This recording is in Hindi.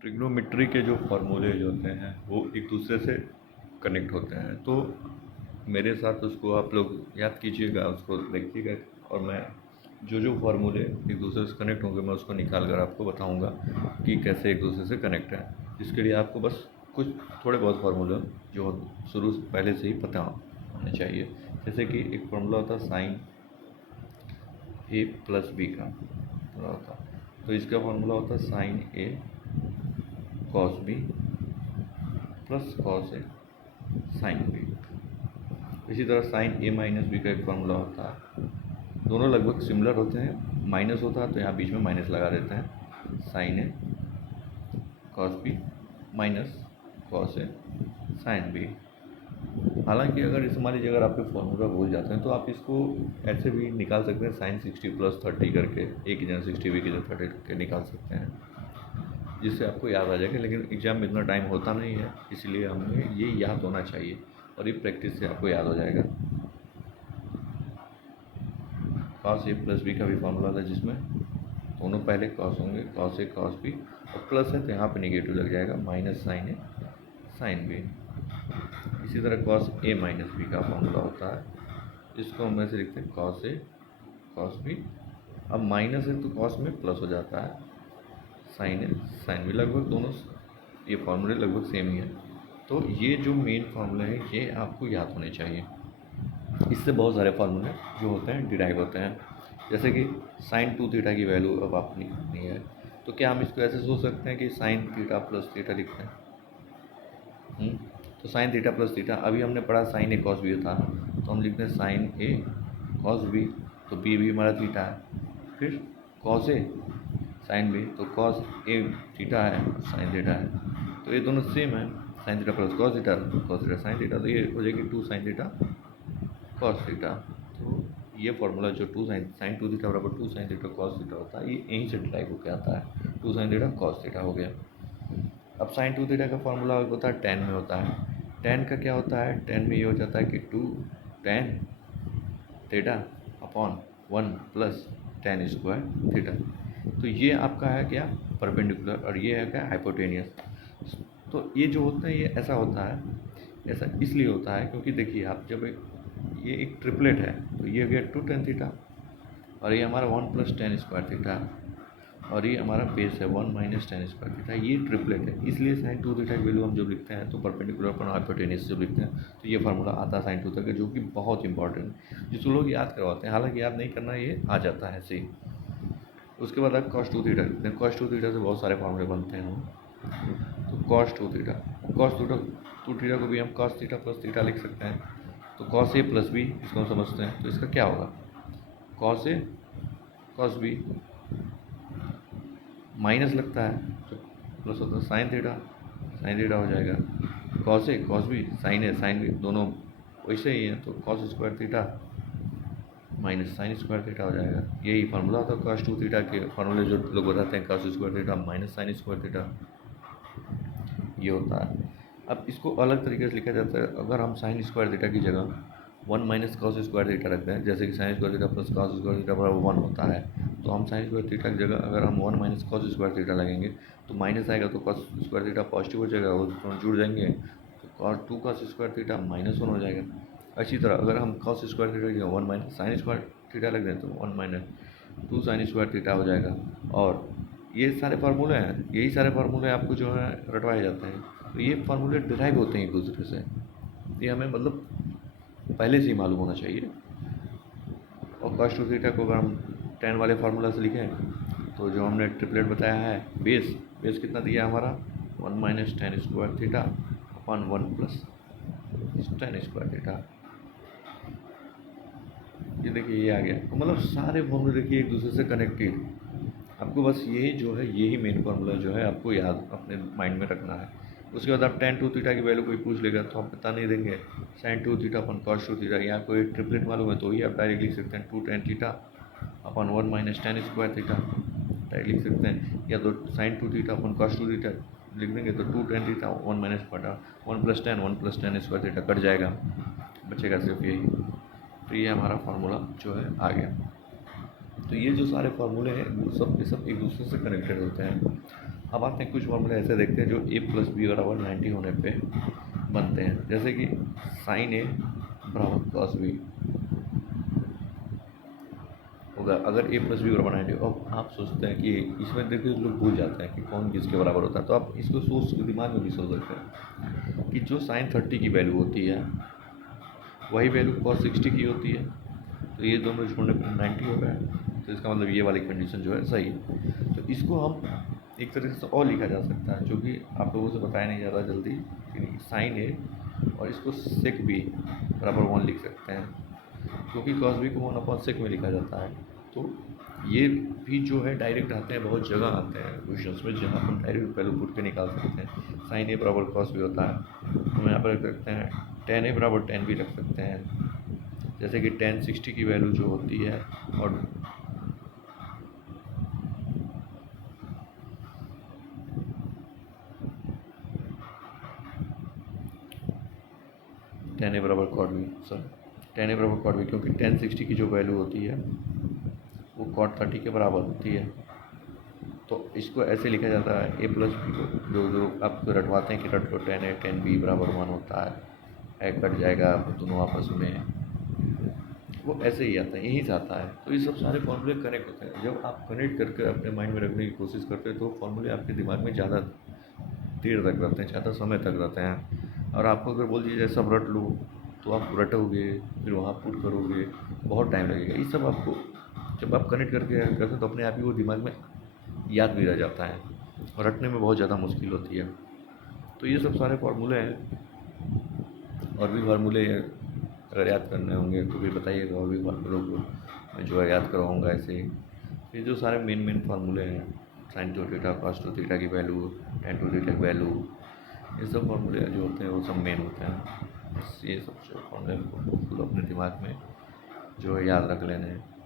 ट्रिग्नोमेट्री के जो फार्मूले जो होते हैं वो एक दूसरे से कनेक्ट होते हैं। तो मेरे साथ उसको आप लोग याद कीजिएगा, उसको देखिएगा, और मैं जो फार्मूले एक दूसरे से कनेक्ट होंगे मैं उसको निकाल कर आपको बताऊंगा कि कैसे एक दूसरे से कनेक्ट है। इसके लिए आपको बस कुछ थोड़े बहुत फार्मूले जो शुरू से पहले से ही पता होने चाहिए। जैसे कि एक फार्मूला होता है साइन ए प्लस बी का होता है, तो इसका फार्मूला होता है sign A cos B plus cos A sine B. इसी तरह साइन ए माइनस बी का एक फार्मूला होता है, दोनों लगभग सिमिलर होते हैं, माइनस होता है तो यहाँ बीच में माइनस लगा देते हैं, sign A cos B minus cos A sine B. हालांकि अगर इस मान लीजिए अगर आपके फॉर्मूला भूल जाते हैं तो आप इसको ऐसे भी निकाल सकते हैं, साइन 60 प्लस 30 करके ए की जगह 60 बी की जगह 30 करके निकाल सकते हैं, जिससे आपको याद आ जाएगा। लेकिन एग्ज़ाम में इतना टाइम होता नहीं है, इसलिए हमें ये याद होना चाहिए और ये प्रैक्टिस से आपको याद हो जाएगा। कॉस ए प्लस बी का भी फॉर्मूला था जिसमें दोनों पहले कॉस होंगे, कॉस ए कॉस बी, और प्लस है तो यहाँ पे निगेटिव लग जाएगा, माइनस साइन ए साइन बी। इसी तरह कॉस ए माइनस बी का फॉर्मूला होता है, इसको हम ऐसे लिखते हैं कॉस ए कॉस बी। अब माइनस है तो कॉस में प्लस हो जाता है, साइन ए साइन बी। लगभग दोनों ये फार्मूले लगभग सेम ही है। तो ये जो मेन फार्मूले हैं ये आपको याद होने चाहिए। इससे बहुत सारे फार्मूले जो होते हैं डिराइव होते हैं, जैसे कि साइन 2 थीटा की वैल्यू अब आपने निकालनी है, तो क्या हम इसको ऐसे सोच सकते हैं कि साइन थीटा प्लस थीटा लिखते हैं। तो साइन थीटा प्लस थीटा, अभी हमने पढ़ा साइन ए कॉस बी था, तो हम लिखते हैं साइन ए कॉस बी, तो बी भी हमारा थीटा है, फिर कॉस ए साइन बी, तो कॉस ए थीटा है साइन थीटा है, तो ये दोनों सेम है, sine theta plus cos theta sine theta, तो ये हो जाएगी 2 साइन थीटा कॉस थीटा। तो ये फॉर्मूला जो साइन 2 थीटा बराबर 2 साइन थीटा कॉस थीटा होता है, ये यहीं से ड्राइव होकर आता है, 2 साइन थीटा कॉस थीटा हो गया। अब साइन 2 थीटा का फॉर्मूला होता है टेन में होता है, टेन का क्या होता है, टेन में ये हो जाता है कि 2 tan theta upon 1 plus ten square theta. तो ये आपका है क्या, परपेंडिकुलर, और ये है क्या, हाइपोटेनियस। तो ये जो होता है ये ऐसा होता है, ऐसा इसलिए होता है क्योंकि देखिए आप जब ये एक ट्रिपलेट है, तो ये हो गया 2 टेन थीटा, और ये हमारा 1 प्लस टेन स्क्वायर थीटा, और ये हमारा बेस है 1 माइनस टेन स्क्वायर थीटा। ये ट्रिपलेट है, इसलिए साइन 2 थीटा की वैल्यू हम जब लिखते हैं तो परपेंडिकुलर अपॉन हाइपोटेनियस जब लिखते हैं तो ये फार्मूला आता है साइन 2 थीटा का, जो कि बहुत इंपॉर्टेंट है, जिसको लोग याद करवाते हैं, हालांकि याद नहीं करना, ये आ जाता है सही। उसके बाद आप कॉस 2 थीटा लिखते हैं, कॉस 2 थीटा से बहुत सारे फार्मूले बनते हैं। तो कॉस 2 थीटा, कॉस 2 थीटा को भी हम कॉस थीटा प्लस थीटा लिख सकते हैं, तो कॉस ए प्लस बी इसको हम समझते हैं, तो इसका क्या होगा, cos A cos B minus लगता है तो प्लस होता है साइन थीटा हो जाएगा, cos A cos B sign A sine B, दोनों वैसे ही हैं, तो cos square theta minus sine square theta हो जाएगा। यही फार्मूला होता है कॉस 2 थीटा के फार्मूले जो लोग बताते हैं, cos square theta minus sine square theta, ये होता है। अब इसको अलग तरीके से लिखा जाता है, अगर हम साइन स्क्वायर थीटा की जगह 1 माइनस कॉस स्क्वायर थीटा रखते हैं, जैसे कि sine square theta plus cos square theta बराबर 1 होता है, तो हम साइन स्क्वायर थीटा की जगह अगर हम 1 माइनस कॉस स्क्वायर थीटा लगेंगे तो माइनस आएगा, तो कॉस स्क्वायर थीटा पॉजिटिव हो जाएगा, वो जुड़ जाएंगे, तो cos 2 cos square theta minus 1 हो जाएगा। अच्छी तरह अगर हम कॉस स्क्वायर थीटा की 1 माइनस साइन स्क्वायर थीटा लग दें तो 1 माइनस 2 साइन स्क्वायर थीटा हो जाएगा। और ये सारे फार्मूले हैं, यही सारे फार्मूले आपको जो है रटवाए जाते हैं, तो ये फार्मूले डिराइव होते हैं एक दूसरे से, ये हमें मतलब पहले से ही मालूम होना चाहिए। और कॉस 2 थीटा को अगर हम टेन वाले फार्मूला से लिखें तो जो हमने ट्रिपलेट बताया है, बेस कितना दिया हमारा 1 minus ten square theta upon 1 plus ten square theta, ये देखिए ये आ गया। तो मतलब सारे फॉर्मूले देखिए एक दूसरे से कनेक्टेड, आपको बस यही जो है यही मेन फार्मूला जो है आपको याद अपने माइंड में रखना है। उसके बाद आप टेन 2 थीटा की वैल्यू कोई पूछ लेगा तो आप बता नहीं देंगे, साइन 2 थीटा अपन कॉस 2 थीटा, यहाँ कोई ट्रिपलेट मालूम है तो ही आप डायरेक्ट लिख सकते हैं 2 टेन थीटा अपन 1 minus ten square theta direct लिख सकते हैं, या तो साइन 2 थीटा अपन कॉस 2 थीटा लिख देंगे तो 2 टेन थीटा 1 माइनस बटा 1 plus ten square theta cut जाएगा, बचेगा सिर्फ यही। तो ये हमारा फार्मूला जो है आ गया। तो ये जो सारे फार्मूले हैं वो सब एक दूसरे से कनेक्टेड होते हैं। अब आते हैं कुछ फॉर्मूले ऐसे देखते हैं जो ए प्लस बी बराबर 90 होने पे बनते हैं, जैसे कि साइन ए बराबर कॉस बी होगा अगर ए प्लस बी बराबर 90। अब आप सोचते हैं कि इसमें देखिए लोग भूल जाते हैं कि कौन किसके बराबर होता है, तो आप इसको सोच दिमाग में भी सोच सकते हैं कि जो साइन 30 की वैल्यू होती है वही वैल्यू कॉस 60 की होती है, तो ये दोनों छोड़ने पर 90 हो गया, तो इसका मतलब ये वाली कंडीशन जो है सही है। तो इसको हम एक तरीके से और लिखा जा सकता है, जो कि आप लोगों से बताया नहीं जाता जल्दी, कि साइन ए और इसको सेक बी बराबर 1 लिख सकते हैं, क्योंकि कॉस बी को 1/sec में लिखा जाता है। तो ये भी जो है डायरेक्ट आते हैं, बहुत जगह आते हैं क्वेश्चंस में जहाँ हम डायरेक्ट वैल्यू पुट के निकाल सकते हैं। साइन ए बराबर कॉस बी होता है, हम यहाँ पर रख सकते हैं टेन ए बराबर टेन बी रख सकते हैं, जैसे कि टेन 60 की वैल्यू जो होती है और टेन ए बराबर कॉट बी, टेन ए बराबर कॉट बी, क्योंकि टेन 60 की जो वैल्यू होती है वो कॉट 30 के बराबर होती है। तो इसको ऐसे लिखा जाता है ए प्लस बी को, जो आप रटवाते हैं कि रट लो टेन ए टेन बी बराबर 1 होता है, ए कट जाएगा दोनों आपस में, वो ऐसे ही आता है, यहीं से आता है। तो ये सब सारे फॉर्मूले कनेक्ट होते हैं, जब आप कनेक्ट करके अपने माइंड में रखने की कोशिश करते हैं तो फॉर्मूले आपके दिमाग में ज़्यादा देर तक रहते हैं, ज़्यादा समय तक रहते हैं। और आपको अगर बोल दीजिए सब रट लो, तो आप रटोगे फिर वहाँ पुट करोगे, बहुत टाइम लगेगा। ये सब आपको जब आप कनेक्ट करके करते हैं तो अपने आप ही वो दिमाग में याद भी रह जाता है और रटने में बहुत ज़्यादा मुश्किल होती है। तो ये सब सारे फार्मूले हैं, और भी फार्मूले अगर याद करने होंगे तो भी बताइएगा, और भी फार्मूलों को मैं जो है याद करवाऊँगा ऐसे ही। ये जो सारे मेन फार्मूले हैं, sign to theta cos two theta की वैल्यू, टेन टू थीटा की वैल्यू, ये सब फार्मूले जो होते हैं वो सब मेन होते हैं। बस ये सब जो फार्मूले को अपने दिमाग में जो है याद रख लेने हैं।